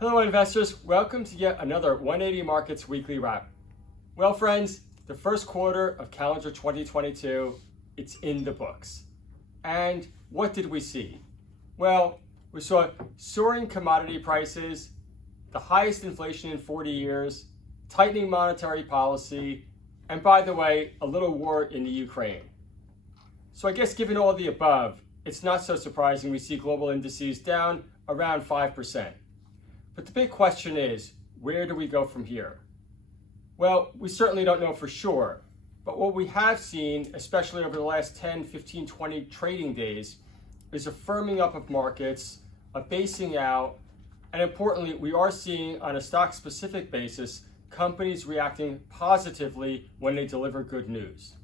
Hello investors, welcome to yet another 180 Markets Weekly Wrap. Well friends, the first quarter of calendar 2022, it's in the books. And what did we see? Well, we saw soaring commodity prices, the highest inflation in 40 years, tightening monetary policy, and by the way, a little war in the Ukraine. So I guess given all the above, it's not so surprising we see global indices down around 5%. But the big question is, where do we go from here? Well, we certainly don't know for sure, but what we have seen, especially over the last 10, 15, 20 trading days, is a firming up of markets, a basing out, and importantly, we are seeing on a stock-specific basis, companies reacting positively when they deliver good news.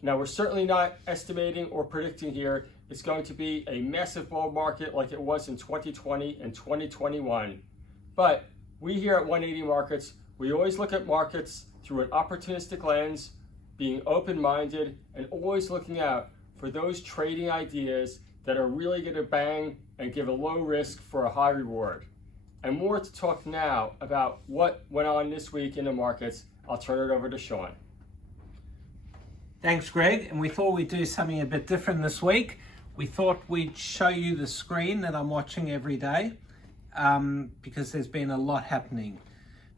Now, we're certainly not estimating or predicting here it's going to be a massive bull market like it was in 2020 and 2021. But we here at 180 Markets, we always look at markets through an opportunistic lens, being open-minded and always looking out for those trading ideas that are really going to bang and give a low risk for a high reward. And more to talk now about what went on this week in the markets, I'll turn it over to Sean. Thanks, Greg. And we thought we'd do something a bit different this week. We thought we'd show you the screen that I'm watching every day because there's been a lot happening.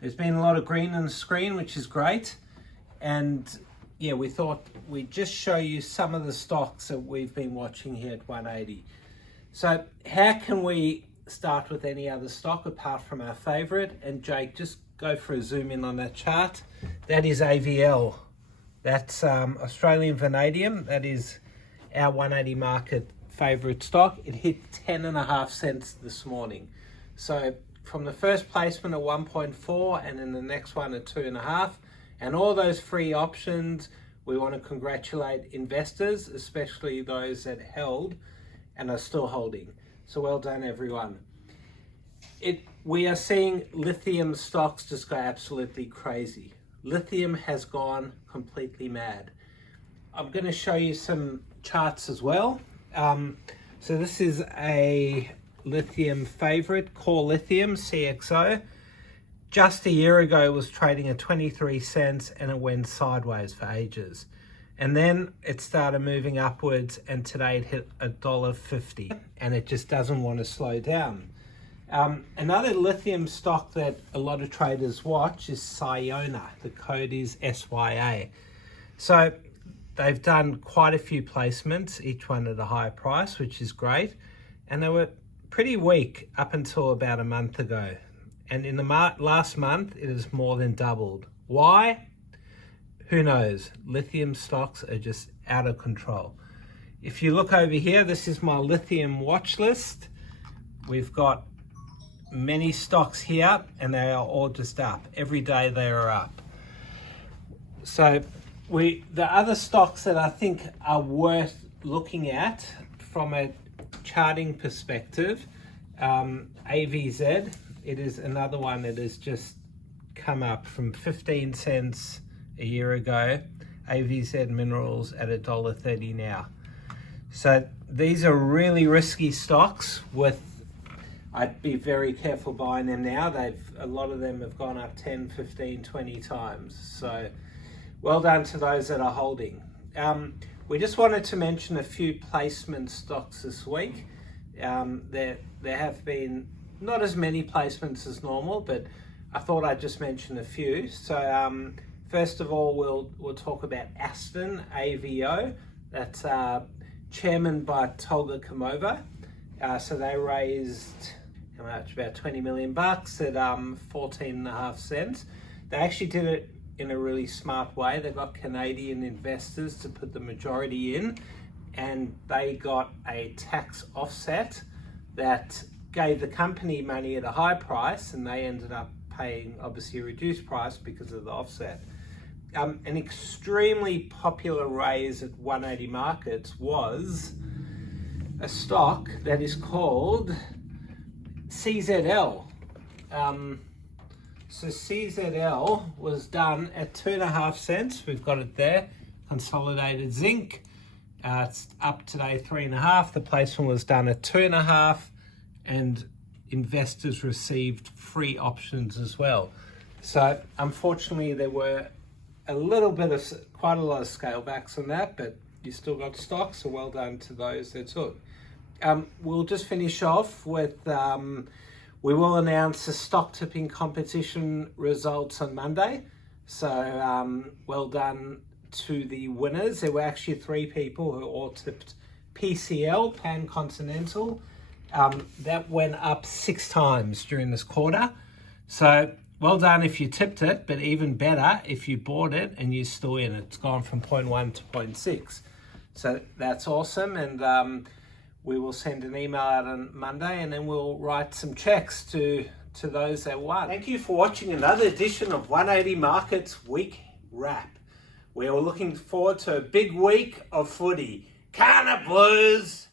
There's been a lot of green on the screen, which is great. And yeah, we thought we'd just show you some of the stocks that we've been watching here at 180. So how can we start with any other stock apart from our favorite? And Jake, just go for a zoom in on that chart. That is AVL. That's Australian Vanadium. That is our 180 market favorite stock. It hit 10.5 cents this morning. So from the first placement at 1.4 and then the next one at 2.5, and all those free options, we want to congratulate investors, especially those that held and are still holding. So well done, everyone. We are seeing lithium stocks just go absolutely crazy. Lithium has gone completely mad. I'm going to show you some charts as well. So this is a lithium favorite, Core Lithium, CXO. Just a year ago, it was trading at 23 cents and it went sideways for ages. And then it started moving upwards and today it hit $1.50 and it just doesn't want to slow down. Another lithium stock that a lot of traders watch is Sciona. The code is SYA. So they've done quite a few placements, each one at a higher price, which is great. And they were pretty weak up until about a month ago. And in the last month, it has more than doubled. Why? Who knows? Lithium stocks are just out of control. If you look over here, this is my lithium watch list. We've got many stocks here and they are all just up. Every day they are up. So the other stocks that I think are worth looking at from a charting perspective, AVZ, it is another one that has just come up from 15 cents a year ago. AVZ Minerals at $1.30 now. So these are really risky stocks I'd be very careful buying them now. A lot of them have gone up 10, 15, 20 times. So well done to those that are holding. We just wanted to mention a few placement stocks this week. There have been not as many placements as normal, but I thought I'd just mention a few. So first of all, we'll talk about Aston Avo. That's chairman by Tolga Kamova. So they raised how much? About 20 million bucks at 14.5 cents. They actually did it in a really smart way. They got Canadian investors to put the majority in, and they got a tax offset that gave the company money at a high price, and they ended up paying obviously a reduced price because of the offset. An extremely popular raise at 180 Markets was a stock that is called CZL. So CZL was done at 2.5 cents. We've got it there. Consolidated Zinc. It's up today 3.5. The placement was done at 2.5, and investors received free options as well. So unfortunately there were quite a lot of scale backs on that, but you still got stocks, so well done to those that took. We'll just finish off with, we will announce the stock tipping competition results on Monday. So well done to the winners. There were actually 3 people who all tipped PCL, Pan Continental. That went up 6 times during this quarter. So well done if you tipped it, but even better if you bought it and you're still in it. It's gone from 0.1 to 0.6. So that's awesome. And we will send an email out on Monday, and then we'll write some checks to those that won. Thank you for watching another edition of 180 Markets Week Wrap. We are looking forward to a big week of footy. Canna Blues!